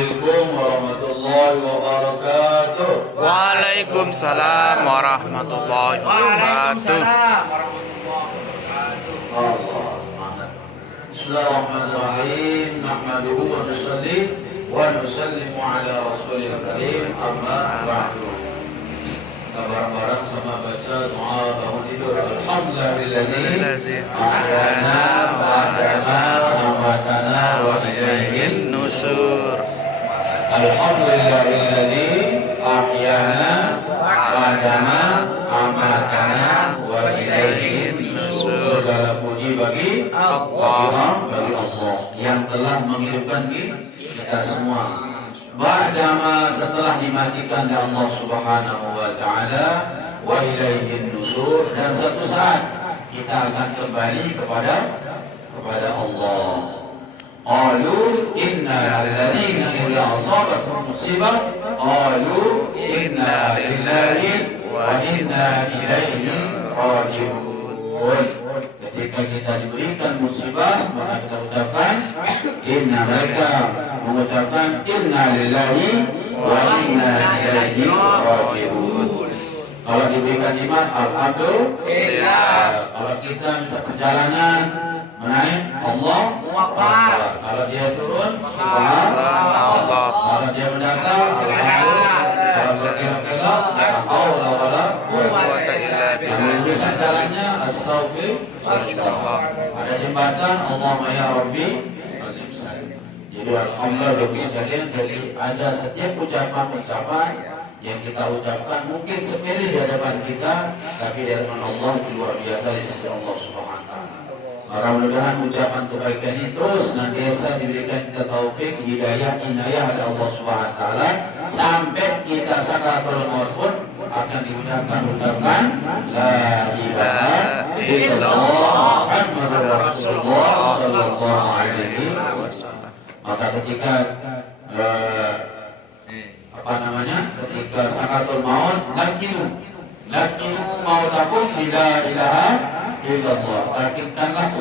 Assalamualaikum warahmatullahi wabarakatuh. Waalaikumsalam warahmatullahi wabarakatuh. Allah semangat. Bismillahirrahmanirrahim. Nahmaduhu wa nusalli wa nusallimu ala rasulil karim. Amma ba'du. Kita bareng-bareng sama baca doa bangun tidur. Alhamdulillahilladzi ahyana ba'dama amatana wa ilaihin Nusur. Alhamdulillahilladzi ahyana ba'dama amatana wa ilaihin nusur. Segala puji bagi Allah yang telah menghidupkan kita semua. Ba'dama setelah dimatikan oleh Allah Subhanahu wa taala, wa ilaihin nusur, dan suatu saat kita akan kembali kepada Allah. Qalu inna lilladzina idza asabatuhum musibah qalu inna lillahi wa inna ilaihi raji'un. Ketika kita diberikan musibah, maka kita ucapkan mereka mengucapkan inna lillahi wa inna ilaihi raji'un. Kalau diberikan nikmat, alhamdulillah. Kalau kita bisa perjalanan menaik, Allah Akbar. Kalau dia turun, subhanallah. Kalau dia mendatang, alhamdulillah. Kalau berkelok-kelok, la haula wala quwwata illa billah. Kalau bisa jalannya, astaghfirullah. Ada jembatan, Allahumma ya Rabbi sallim sallim. Jadi alhamdulillah bagi sekalian, jadi ada setiap ucapan-ucapan yang kita ucapkan mungkin sepele di hadapan kita, tapi di hadapan Allah itu luar biasa di sisi Allah Subhanahu wa taala. Maka mudah-mudahan ucapan kebaikan ini terus nantiasa diberikan kita taufik, hidayah, inayah oleh Allah Subhanahu wa taala sampai kita sakaratul maut pun akan dimudahkan ucapkan la ilaha illallah Muhammadur Rasulullah sallallahu alaihi wasallam. Maka ketika ketika sakaratul maut, lakinu mautakum bila ilaha illallah. Artikanlah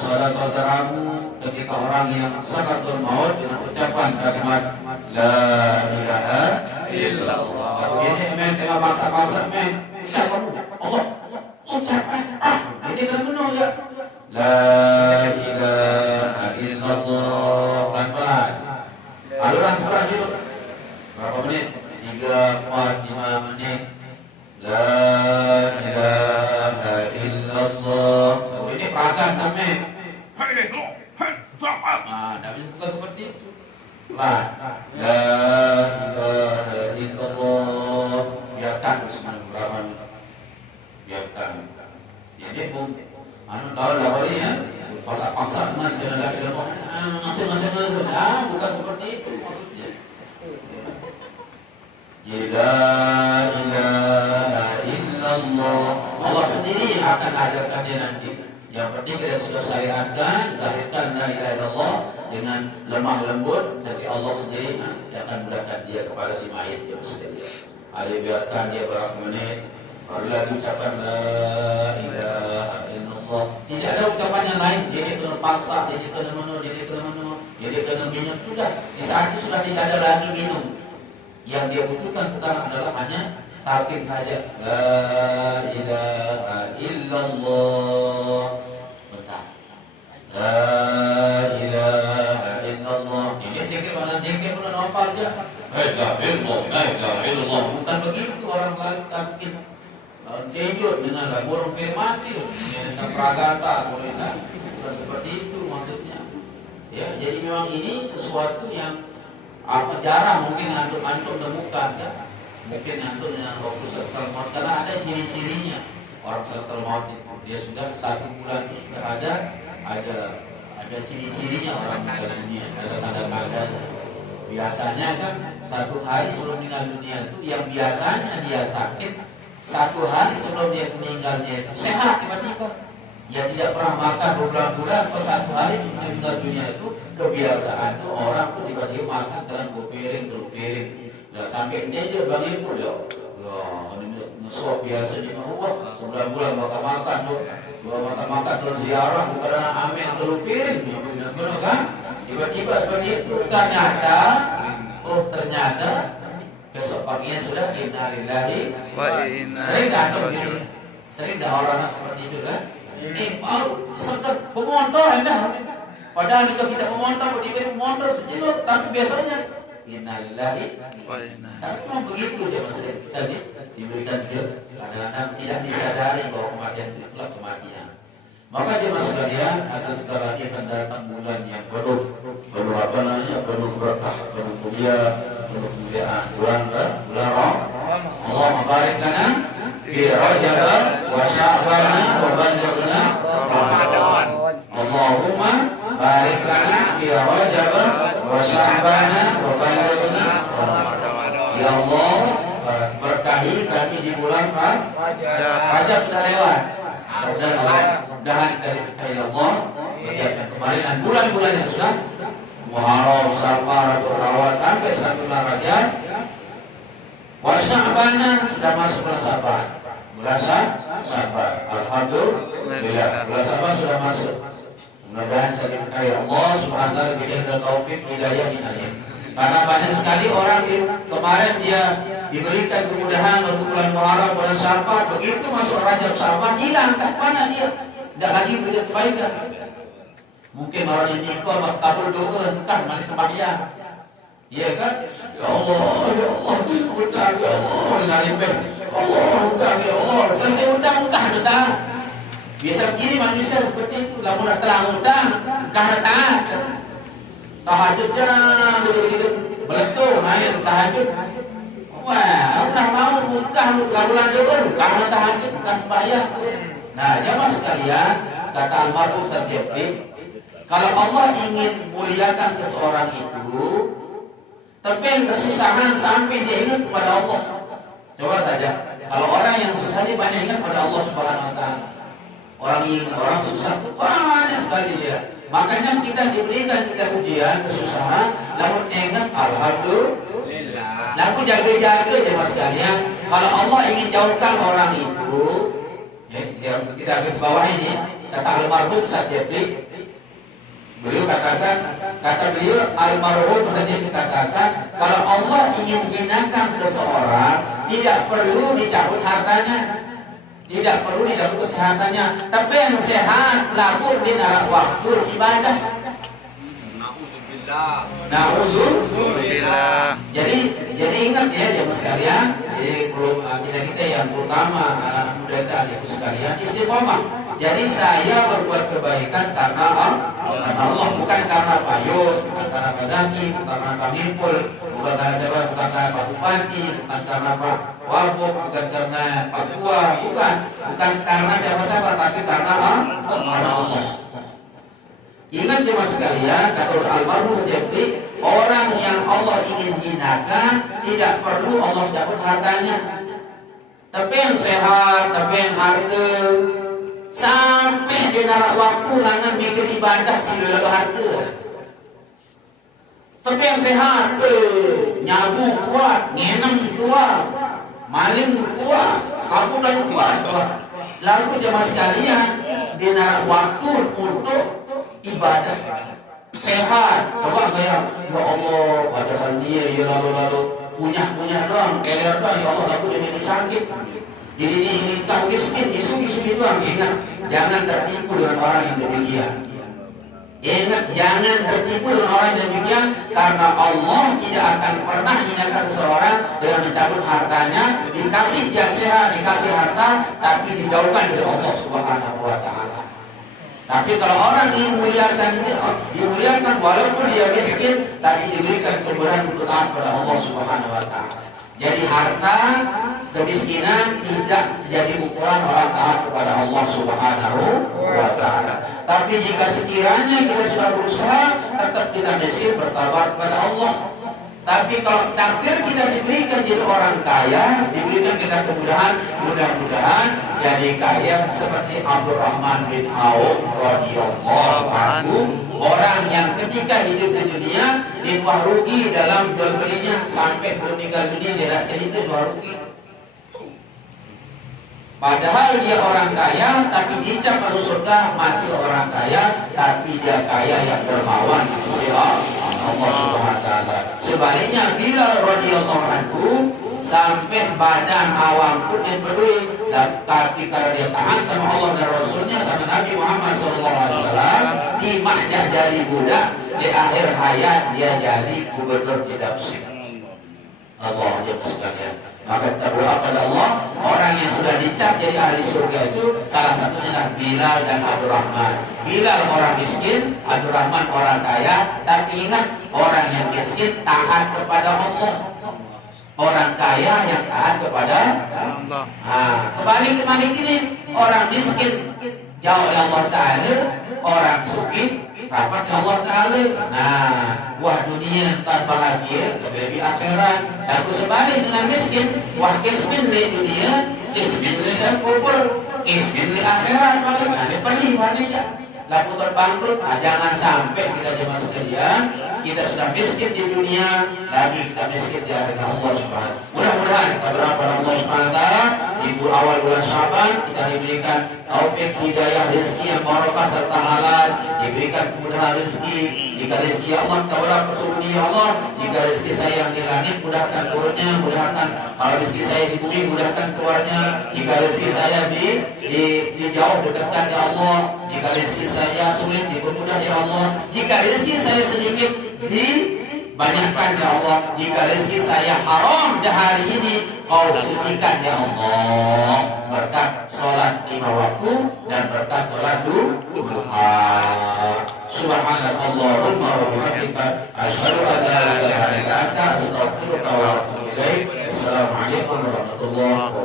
saudara-saudaramu ketika orang yang sakaratul maut dengan ucapan kalimat la ilaha illallah. Ini tema bahasa siapa Allah ucapkan ini kan benar ya, la ilaha illallah. Pelan-pelan aluran surah itu berapa menit? 3, 4, 5 menit. La ilaha illallah. Ini peragaan kami. Tidak bisa bukan seperti itu. La ilaha illallah. Biarkan berapa menit. Biarkan. Jadi tahu lah hari ya. Pasak-pasak mana jangan la ilaha illallah. Bukan seperti itu maksudnya. La ilaha illallah. Allah sendiri akan ajarkan dia nanti. Yang penting kita sudah syariatkan la ilaha illallah dengan lemah lembut, nanti Allah sendiri akan mudahkan dia kepada si mayit dia sendiri. Ada biarkan dia berapa menit, baru lagi ucapkan la ilaha illallah. Tidak ada ucapan yang lain. Jadi kena paksa, jadi kena minum, jadi kena minum. Sudah di saat itu sudah tidak ada lagi minum. Yang dia butuhkan sekarang adalah hanya talqin saja. La ilaha illallah. Bentar. La ilaha illallah. Ini zikir mana zikir udah hafal aja. La ilaha illallah. Bukan begitu orang lain talqin. Kejut dengan burung mati. Dengan pragata, bukan seperti itu maksudnya. Ya, jadi memang ini sesuatu yang jarang mungkin antum temukan ya. Mungkin antum yang waktu sakaratul maut, karena ada ciri-cirinya. Orang sakaratul maut itu dia sudah 1 bulan itu sudah ada ciri-cirinya orang meninggal dunia, ada tanda-tandanya. Biasanya kan 1 hari sebelum meninggal dunia itu yang biasanya dia sakit, 1 hari sebelum dia meninggalnya itu sehat tiba-tiba. Yang tidak pernah makan berbulan-bulan atau 1 hari sebelum meninggal dunia itu kebiasaan tuh orang tuh tiba-tiba makan dalam 2 piring, 3 piring. Nah sampai dia bangun pun ya, ngesok biasanya wah 9 bulan makan tuh, makan terus ziarah bukan amin 3 piring, benar kan? Tiba-tiba seperti itu ternyata ternyata besok paginya sudah innalillahi Wa inna sering dah ada ilaihi begini, raji'un. sering dah orang seperti itu kan. Baru sekat pemotor dah. Padahal juga kita memotor, memotor sejenak, tapi biasanya innalillahi. Wa inna Tapi memang begitu ya Mas, kita diberikan ke kadang-kadang tidak disadari bahwa kematian itu adalah kematian. Maka jemaah sekalian, ada sebentar lagi akan datang bulan yang penuh apa namanya, penuh berkah, penuh mulia, penuh kemuliaan. Bulan Ramadan. Allah barik lana fi Rajab wa Sya'ban wa balighna Ramadan. Allahumma barik lana fi Rajab wa Sya'ban wa balighna Ramadan. Ya Allah, berkahi kami di bulan Rajab sudah lewat. Mudah-mudahan dari berkahi Allah berjalan kemarin dan bulan-bulan yang sudah Muharram, Safar, Rabiul sampai 1 bulan Rajab. Wa Sya'ban sudah masuk bulan Safar. Bulan Safar. Alhamdulillah. Bulan Safar sudah masuk. Mudah-mudahan dari berkahi Allah Subhanahu wa taala bid'il taufik hidayah inayah. Karena banyak sekali orang kemarin dia diberikan kemudahan untuk bulan Muharram, bulan Syawal, begitu masuk Rajab Sya'ban hilang, tak mana dia, tidak lagi punya kebaikan. Mungkin orang yang nikah maktabul doa, kan manis sembahyang, iya kan? Ya Allah, utang ya Allah, dengan limpah, Allah utang ya Allah, selesai utang datang. Biasa begini manusia seperti itu, lamun telah utang, datang. Tahajud jangan begitu beletup naik tahajud. Wah, udah mau buka bulan depan, karena tahajud bukan sembahyang. Nah, jemaah sekalian, kata almarhum Ustaz Jeffrey, kalau Allah ingin muliakan seseorang itu, tapi kesusahan sampai dia ingat kepada Allah. Coba saja, kalau orang yang susah dia banyak ingat pada Allah Subhanahu wa taala. Orang susah itu banyak sekali dia. Makanya kita diberikan ujian, kesusahan, namun ingat alhamdulillah. Lalu jaga-jaga ya mas sekalian. Kalau Allah ingin jauhkan orang itu, ya kita garis bawah ini, kata almarhum Ustaz Jeffrey, beliau katakan, almarhum Ustaz Jeffrey katakan, kalau Allah ingin hinakan seseorang, tidak perlu dicabut hartanya. Tidak perlu dicabut kesehatannya, tapi yang sehat laku di waktu ibadah. Na'udzubillah. Jadi ingat ya jemaah sekalian, jadi kita yang terutama anak muda kita adik sekalian istiqomah. Jadi saya berbuat kebaikan karena Allah, bukan karena Pak Yus, bukan karena Pak Zaki, bukan karena Pak Mimpul, bukan karena siapa, bukan karena Pak Bupati, bukan karena Pak Wabuk, bukan karena Pak Tua, bukan karena siapa-siapa, tapi karena Allah. Ingat jemaah sekalian, kata almarhum Jeffrey, orang yang Allah ingin hinakan tidak perlu Allah cabut hartanya. Tapi yang sehat, tapi yang harta, sampai di narak waktu langan mikir ibadah si lalu harta. Tapi yang sehat, nyabu kuat, ngenam kuat, maling kuat, sabutan kuat. Lalu jemaah sekalian, di narak waktu untuk ibadah sehat. Coba saya, ya Allah, padahal dia ya lalu punya doang, keler doang, ya Allah, aku jadi sakit. Jadi ini tak miskin, isu-isu doang. Ingat, jangan tertipu dengan orang yang demikian. Ingat, jangan tertipu dengan orang yang demikian, karena Allah tidak akan pernah hinakan seseorang dengan mencabut hartanya, dikasih dia sehat, dikasih harta, tapi dijauhkan dari Allah Subhanahu wa taala. Tapi kalau orang dimuliakan walaupun dia miskin, tapi diberikan kemudahan untuk taat pada Allah Subhanahu wa taala. Jadi harta, kemiskinan tidak jadi ukuran orang taat kepada Allah Subhanahu wa taala. Tapi jika sekiranya kita sudah berusaha, tetap kita miskin, bersabar kepada Allah. Tapi kalau takdir kita diberikan jadi orang kaya, diberikan kita kemudahan, mudah-mudahan jadi kaya seperti Abdurrahman bin Auf radhiyallahu anhu, orang yang ketika hidup di dunia dia rugi dalam jual belinya, sampai belum meninggal dunia dia cerita jual rugi. Padahal dia orang kaya, tapi dicap masuk surga masih orang kaya, tapi dia kaya yang dermawan. Allah Subhanahu wa taala. sebaliknya Bilal radhiyallahu anhu sampai badan awam pun dia peduli, tapi karena dia taat sama Allah dan Rasulnya, sama Nabi Muhammad SAW, imahnya jadi budak, di akhir hayat dia jadi gubernur di Damsyik. Allah yang sekalian. Maka kita berdoa pada Allah, orang yang sudah dicap jadi ahli surga itu salah satunya adalah Bilal dan Abdurrahman. Bilal orang miskin, Abdurrahman orang kaya, tapi ingat orang yang miskin taat kepada Allah, orang kaya yang taat kepada Allah. Kembali ini, orang miskin jauh oleh Allah Ta'ala, orang sugih rapat ke Allah Ta'ala. Wah dunia tak bahagia, tapi lebih akhirat. Dan sebalik dengan miskin, wah kismin di dunia, kismin di kubur, kismin di akhirat. Paling paling mana laku terbangkrut. Jangan sampai kita jemaah sekalian, kita sudah miskin di dunia, lagi kita miskin di akhirat Allah Subhanahu. Mudah-mudahan kita berdoa pada Allah Subhanahu wa taala di awal bulan Syaban kita diberikan taufik, hidayah, rezeki yang barokah serta halal, diberikan kemudahan rezeki. Jika rezeki Allah kita berdoa kepada ya Allah, jika rezeki saya yang di langit mudahkan turunnya, mudahkan. Kalau rezeki saya di bumi mudahkan keluarnya. Jika rezeki saya di jauh dekatkan ya Allah. Jika rezeki saya sulit dipermudah ya Allah. Jika rezeki saya sedikit dibanyakkan ya Allah. Jika rezeki saya haram di hari ini, kau sucikan ya Allah. Berkat sholat 5 waktu dan berkat sholat duha. Subhanallahumma wa bihamdika asyhadu an la ilaha illa anta astaghfiruka wa atubu ilaik. Assalamualaikum warahmatullahi wabarakatuh.